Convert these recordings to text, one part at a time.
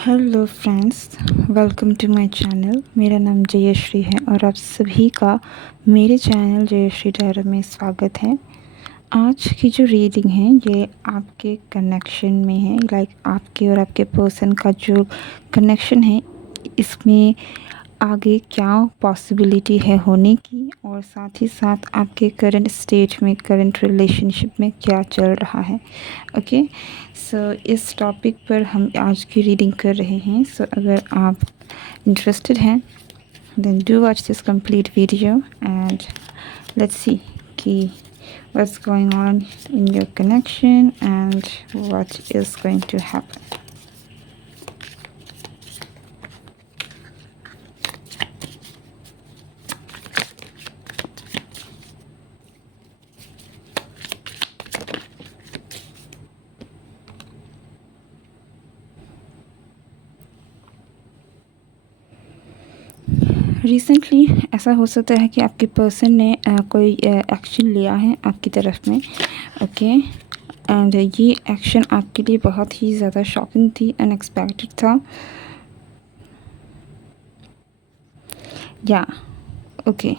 Hello friends, welcome to my channel. मेरा नाम जयश्री है और आप सभी का मेरे चैनल जयश्री डायरा में स्वागत है। आज की जो रीडिंग है ये आपके कनेक्शन में है, लाइक आपके और आपके पर्सन का जो कनेक्शन है इसमें आगे क्या पॉसिबिलिटी है होने की, और साथ ही साथ आपके करंट स्टेज में, करंट रिलेशनशिप में क्या चल रहा है। ओके, सो इस टॉपिक पर हम आज की रीडिंग कर रहे हैं। सो अगर आप इंटरेस्टेड हैं then do watch this complete video and let's see कि what's going on in your connection and what is going to happen. Recently ऐसा हो सकता है कि आपके पर्सन ने कोई एक्शन लिया है आपकी तरफ में। ओके, एंड ये एक्शन आपके लिए बहुत ही ज़्यादा शॉकिंग थी, अनएक्सपेक्टेड था। या okay,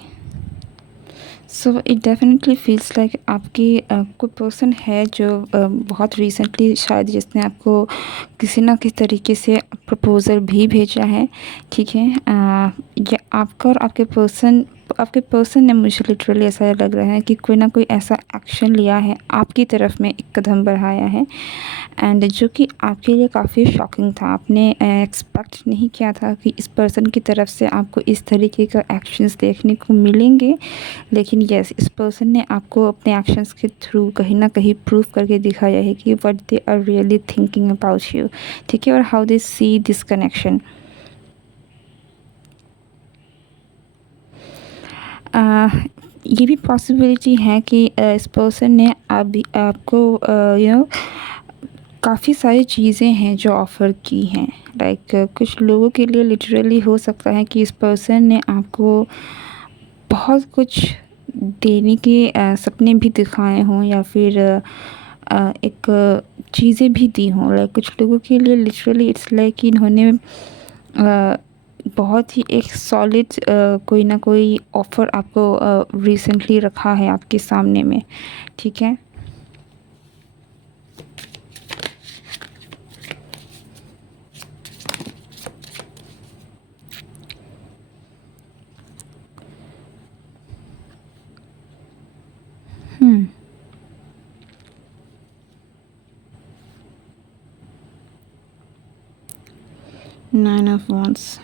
so it definitely feels like आपकी कोई पर्सन है जो बहुत रिसेंटली शायद जिसने आपको किसी ना किसी तरीके से प्रपोज़ल भी भेजा है। ठीक है, ये आपका और आपके पर्सन ने, मुझे लिटरली ऐसा लग रहा है कि कोई ना कोई ऐसा एक्शन लिया है, आपकी तरफ में एक कदम बढ़ाया है, एंड जो कि आपके लिए काफ़ी शॉकिंग था। आपने एक्सपेक्ट नहीं किया था कि इस पर्सन की तरफ से आपको इस तरीके का एक्शंस देखने को मिलेंगे, लेकिन यस, इस पर्सन ने आपको अपने एक्शंस के थ्रू कहीं ना कहीं प्रूव करके दिखाया है कि what they are really thinking about you. ठीक है, और how they see this connection. ये भी पॉसिबिलिटी है कि इस पर्सन ने अभी आपको काफ़ी सारी चीज़ें हैं जो ऑफ़र की हैं। लाइक कुछ लोगों के लिए लिटरली हो सकता है कि इस पर्सन ने आपको बहुत कुछ देने के सपने भी दिखाए हों, या फिर एक चीज़ें भी दी हों। लाइक कुछ लोगों के लिए लिटरली इट्स लाइक कि इन्होंने बहुत ही एक सॉलिड कोई ना कोई ऑफ़र आपको रिसेंटली रखा है आपके सामने में। ठीक है, नाइन ऑफ वांड्स।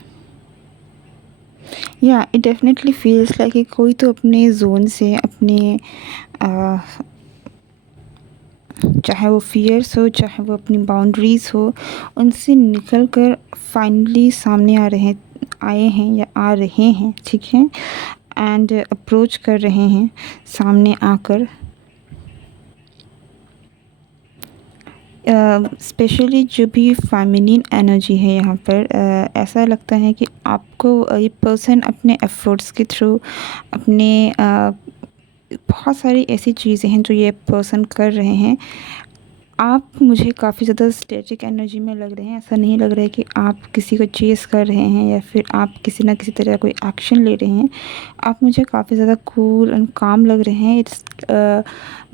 या इट डेफिनेटली फील्स लाइक कि कोई तो अपने जोन से, अपने चाहे वो फियर्स हो, चाहे वो अपनी बाउंड्रीज़ हो, उनसे निकल कर फाइनली सामने आए हैं या आ रहे हैं। ठीक है, एंड अप्रोच कर रहे हैं सामने आकर। स्पेशली जो भी फेमिनिन एनर्जी है यहाँ पर, ऐसा लगता है कि आपको ये पर्सन अपने एफ़र्ट्स के थ्रू, अपने बहुत सारी ऐसी चीज़ें हैं जो ये पर्सन कर रहे हैं। आप मुझे काफ़ी ज़्यादा स्टैटिक एनर्जी में लग रहे हैं। ऐसा नहीं लग रहा है कि आप किसी को चेस कर रहे हैं या फिर आप किसी ना किसी तरह कोई एक्शन ले रहे हैं। आप मुझे काफ़ी ज़्यादा कूल एंड काम लग रहे हैं।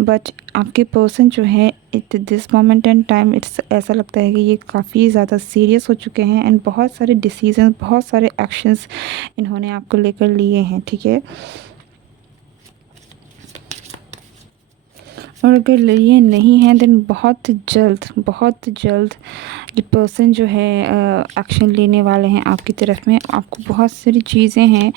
बट आपके पर्सन जो है at this moment and time, it's ऐसा लगता है कि ये काफ़ी ज़्यादा सीरियस हो चुके हैं, एंड बहुत सारे डिसीजन, बहुत सारे एक्शंस इन्होंने आपको लेकर लिए हैं। ठीक है, और अगर लिए नहीं हैं देन बहुत जल्द ये पर्सन जो है एक्शन लेने वाले हैं आपकी तरफ में। आपको बहुत सारी चीज़ें हैं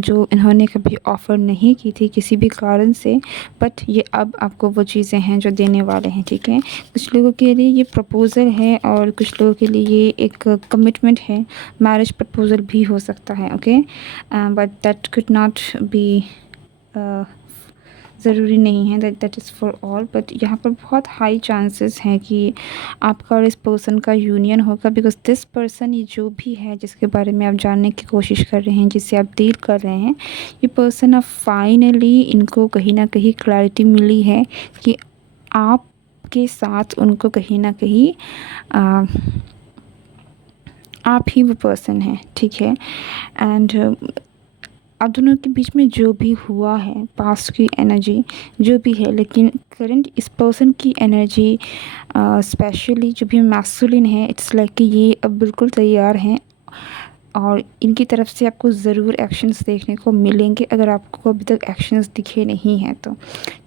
जो इन्होंने कभी ऑफ़र नहीं की थी किसी भी कारण से, बट ये अब आपको वो चीज़ें हैं जो देने वाले हैं। ठीक है, कुछ लोगों के लिए ये प्रपोज़ल है और कुछ लोगों के लिए ये एक कमिटमेंट है। मैरिज प्रपोज़ल भी हो सकता है। Okay, but that could not be, ज़रूरी नहीं है that is for all. But यहाँ पर बहुत हाई चांसेस हैं कि आपका और इस पर्सन का यूनियन होगा, बिकॉज दिस पर्सन, ये जो भी है जिसके बारे में आप जानने की कोशिश कर रहे हैं, जिससे आप डील कर रहे हैं, ये पर्सन अब फाइनली इनको कहीं ना कहीं क्लैरिटी मिली है कि आपके साथ उनको कहीं ना कहीं आप ही वो पर्सन हैं, ठीक है। एंड आप दोनों के बीच में जो भी हुआ है, पास्ट की एनर्जी जो भी है, लेकिन करंट इस पर्सन की एनर्जी स्पेशली जो भी मैस्कुलिन है, इट्स लाइक कि ये अब बिल्कुल तैयार हैं और इनकी तरफ से आपको ज़रूर एक्शंस देखने को मिलेंगे, अगर आपको अभी तक एक्शंस दिखे नहीं हैं तो,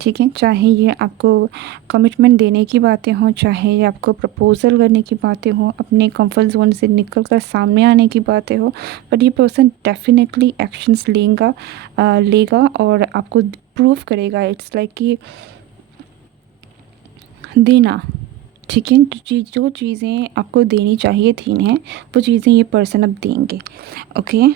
ठीक है। चाहे ये आपको कमिटमेंट देने की बातें हों, चाहे ये आपको प्रपोज़ल करने की बातें हों, अपने कंफर्ट ज़ोन से निकल कर सामने आने की बातें हों, बट ये पर्सन डेफ़िनेटली एक्शंस लेगा और आपको प्रूव करेगा। इट्स लाइक कि देना, ठीक है। जो चीज़ें आपको देनी चाहिए थी इन्हें, वो चीज़ें ये पर्सन अब देंगे, ओके।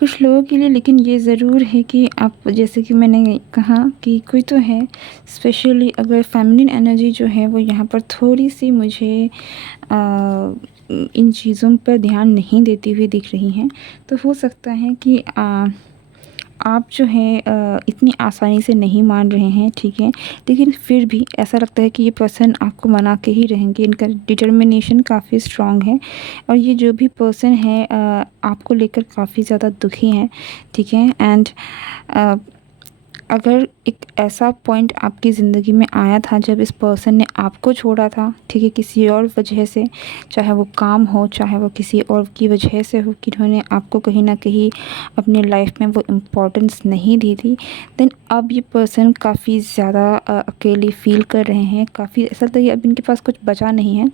कुछ लोगों के लिए लेकिन ये ज़रूर है कि आप, जैसे कि मैंने कहा कि कोई तो है स्पेशली, अगर फेमिनिन एनर्जी जो है वो यहाँ पर थोड़ी सी मुझे इन चीज़ों पर ध्यान नहीं देती हुई दिख रही हैं, तो हो सकता है कि आप जो है इतनी आसानी से नहीं मान रहे हैं, ठीक है। लेकिन फिर भी ऐसा लगता है कि ये पर्सन आपको मना के ही रहेंगे, इनका डिटर्मिनेशन काफ़ी स्ट्रॉन्ग है और ये जो भी पर्सन है आपको लेकर काफ़ी ज़्यादा दुखी हैं, ठीक है। एंड अगर एक ऐसा पॉइंट आपकी ज़िंदगी में आया था जब इस पर्सन ने आपको छोड़ा था, ठीक है, किसी और वजह से, चाहे वो काम हो, चाहे वो किसी और की वजह से हो, कि उन्होंने आपको कहीं ना कहीं अपने लाइफ में वो इम्पोर्टेंस नहीं दी थी, देन अब ये पर्सन काफ़ी ज़्यादा अकेले फील कर रहे हैं। काफ़ी ऐसा लगता है कि अब इनके पास कुछ बचा नहीं है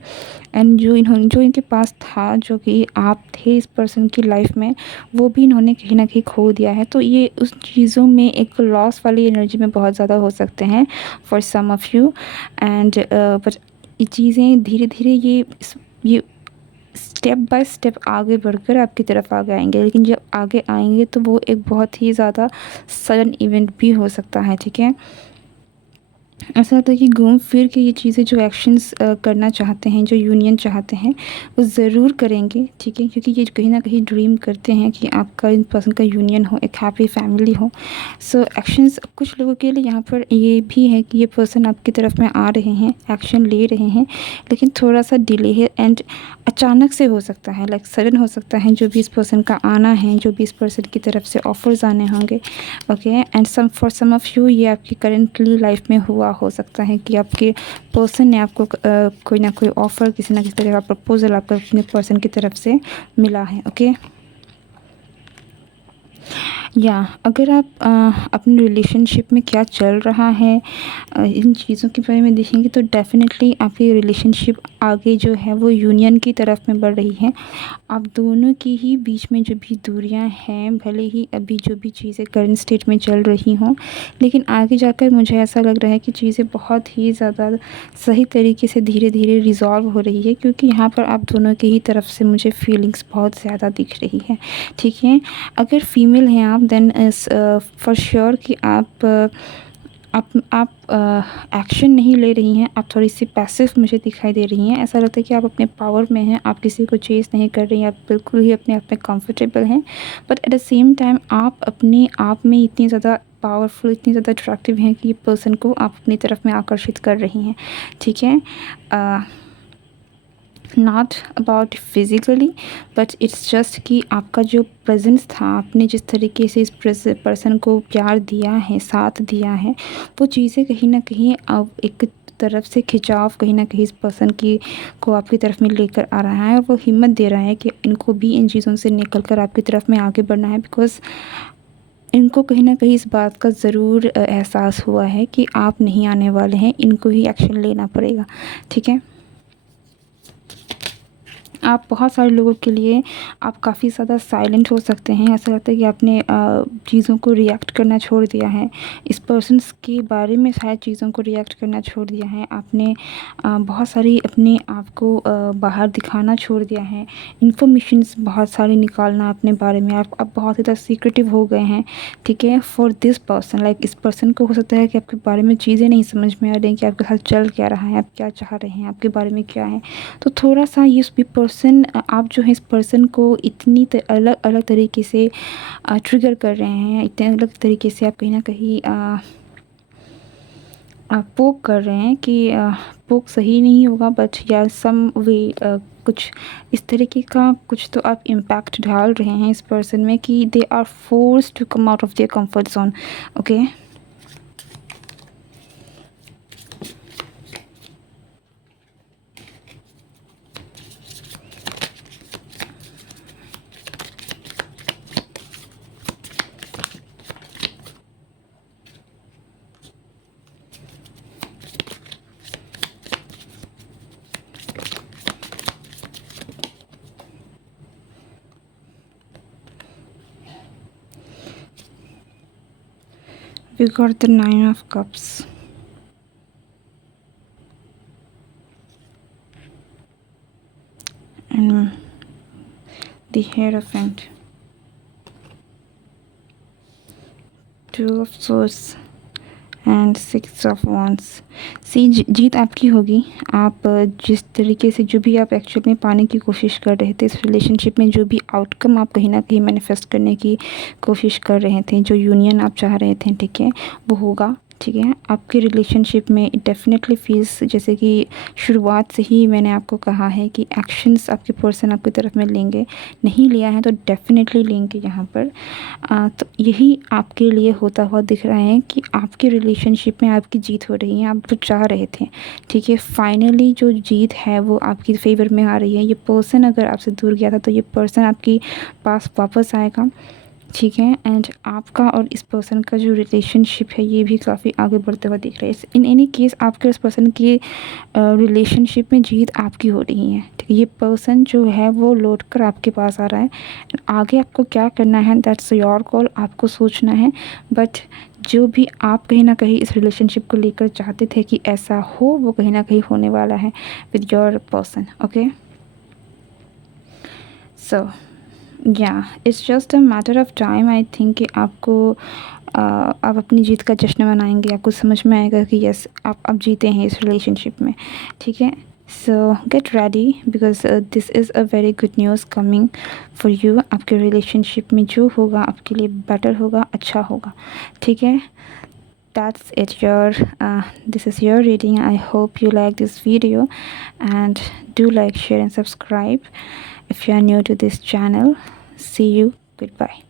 एंड जो इनके पास था, जो कि आप थे इस पर्सन की लाइफ में, वो भी इन्होंने कहीं ना कहीं खो दिया है। तो ये उस चीज़ों में एक लॉस वाली एनर्जी में बहुत ज़्यादा हो सकते हैं for some of you. And but ये चीज़ें धीरे धीरे ये स्टेप बाय स्टेप आगे बढ़कर आपकी तरफ आगे आएंगे, लेकिन जब आगे आएंगे तो वो एक बहुत ही ज़्यादा सडन इवेंट भी हो सकता है, ठीक है। ऐसा होता है कि घूम फिर के ये चीज़ें जो एक्शंस करना चाहते हैं, जो यूनियन चाहते हैं, वो ज़रूर करेंगे, ठीक है। क्योंकि ये कहीं ना कहीं ड्रीम करते हैं कि आपका इन पर्सन का यूनियन हो, एक हैप्पी फैमिली हो। सो एक्शंस कुछ लोगों के लिए यहाँ पर ये भी है कि ये पर्सन आपकी तरफ में आ रहे हैं, एक्शन ले रहे हैं, लेकिन थोड़ा सा डिले है एंड अचानक से हो सकता है, लाइक सडन हो सकता है। जो भी इस पर्सन का आना है, जो भी इस पर्सन की तरफ से ऑफर्स आने होंगे, okay. And for some of you ये आपकी करेंटली लाइफ में हुआ हो सकता है कि आपके पर्सन ने आपको कोई ना कोई ऑफ़र, किसी ना किसी तरह का प्रपोजल आपको अपने पर्सन की तरफ से मिला है, ओके। या अगर आप अपने रिलेशनशिप में क्या चल रहा है, इन चीज़ों के बारे में देखेंगे तो डेफ़िनेटली आपकी रिलेशनशिप आगे जो है वो यूनियन की तरफ में बढ़ रही है। आप दोनों के ही बीच में जो भी दूरियां हैं, भले ही अभी जो भी चीज़ें करंट स्टेट में चल रही हों, लेकिन आगे जाकर मुझे ऐसा लग रहा है कि चीज़ें बहुत ही ज़्यादा सही तरीके से धीरे धीरे रिज़ॉल्व हो रही है, क्योंकि यहाँ पर आप दोनों की ही तरफ से मुझे फीलिंग्स बहुत ज़्यादा दिख रही है, ठीक है। अगर फीमेल हैं आप, देन फॉर श्योर कि आप एक्शन नहीं ले रही हैं, आप थोड़ी सी पैसिव मुझे दिखाई दे रही हैं। ऐसा लगता है कि आप अपने पावर में हैं, आप किसी को चेज़ नहीं कर रही हैं, आप बिल्कुल ही अपने आप में कंफर्टेबल हैं। But at the same time आप अपने आप में इतनी ज़्यादा पावरफुल, इतनी ज़्यादा अट्रैक्टिव हैं कि ये पर्सन को आप अपनी तरफ में आकर्षित कर रही हैं, ठीक है। Not about physically, but it's just कि आपका जो प्रेजेंस था, आपने जिस तरीके से इस पर्सन को प्यार दिया है, साथ दिया है, वो चीज़ें कहीं ना कहीं अब एक तरफ से खिंचाव कहीं ना कहीं इस पर्सन की को आपकी तरफ में लेकर आ रहा है और वो हिम्मत दे रहा है कि इनको भी इन चीज़ों से निकल कर आपकी तरफ में आगे बढ़ना है। बिकॉज़ इनको कहीं ना कहीं इस बात का ज़रूर एहसास हुआ है कि आप नहीं आने वाले हैं, इनको ही एक्शन लेना पड़ेगा, ठीक है। आप बहुत सारे लोगों के लिए आप काफ़ी ज़्यादा साइलेंट हो सकते हैं। ऐसा लगता है कि आपने चीज़ों को रिएक्ट करना छोड़ दिया है। इस पर्सन्स के बारे में शायद चीज़ों को रिएक्ट करना छोड़ दिया है। आपने बहुत सारी अपने आप को बाहर दिखाना छोड़ दिया है। इन्फॉर्मेशंस बहुत सारी निकालना अपने बारे में आप बहुत ज़्यादा सीक्रेटिव हो गए हैं, ठीक है? फॉर दिस पर्सन, लाइक इस पर्सन को हो सकता है कि आपके बारे में चीज़ें नहीं समझ में आ रही हैं कि आपके साथ चल क्या रहा है, आप क्या चाह रहे हैं, आपके बारे में क्या है। तो थोड़ा-सा ये भी पर्सन आप जो है इस पर्सन को इतनी अलग-अलग तरीके से ट्रिगर कर रहे हैं, इतने अलग तरीके से आप कहीं न कहीं पोक कर रहे हैं कि पोक सही नहीं होगा, बट या सम वे कुछ इस तरीके का कुछ तो आप इम्पैक्ट डाल रहे हैं इस पर्सन में कि they are forced to come out of their comfort zone. Okay, we got the 9 of cups and the Hierophant, 2 of swords and 6 of wands। जीत आपकी होगी। आप जिस तरीके से जो भी आप एक्चुअल में पाने की कोशिश कर रहे थे इस रिलेशनशिप में, जो भी आउटकम आप कहीं ना कहीं मैनिफेस्ट करने की कोशिश कर रहे थे, जो यूनियन आप चाह रहे थे, ठीक है, वो होगा। ठीक है, आपके रिलेशनशिप में इट डेफिनेटली फील्स जैसे कि शुरुआत से ही मैंने आपको कहा है कि एक्शंस आपके पर्सन आपकी तरफ में लेंगे। नहीं लिया है तो डेफिनेटली लेंगे यहाँ पर। तो यही आपके लिए होता हुआ दिख रहा है कि आपके रिलेशनशिप में आपकी जीत हो रही है। आप जो चाह रहे थे, ठीक है, फाइनली जो जीत है वो आपकी फेवर में आ रही है। ये पर्सन अगर आपसे दूर गया था तो ये पर्सन आपके पास वापस आएगा, ठीक है। एंड आपका और इस पर्सन का जो रिलेशनशिप है ये भी काफ़ी आगे बढ़ते हुआ दिख रहा है। इन एनी केस आपके उस पर्सन के रिलेशनशिप में जीत आपकी हो रही है, ठीक है। ये पर्सन जो है वो लौट कर आपके पास आ रहा है। आगे आपको क्या करना है दैट्स योर कॉल, आपको सोचना है। बट जो भी आप कहीं ना कहीं इस रिलेशनशिप को लेकर चाहते थे कि ऐसा हो, वो कहीं ना कहीं होने वाला है विद योर पर्सन। ओके, सो या it's just a matter of time. I think कि आपको आप अपनी जीत का जश्न मनाएंगे। आपको समझ में आएगा कि यस आप जीते हैं इस रिलेशनशिप में, ठीक है। सो get ready because this is a very good news coming for you. आपके रिलेशनशिप में जो होगा आपके लिए बेटर होगा, अच्छा होगा, ठीक है। That's it, this is your reading. I hope you like this video and do like, share and subscribe if you are new to this channel. See you, goodbye.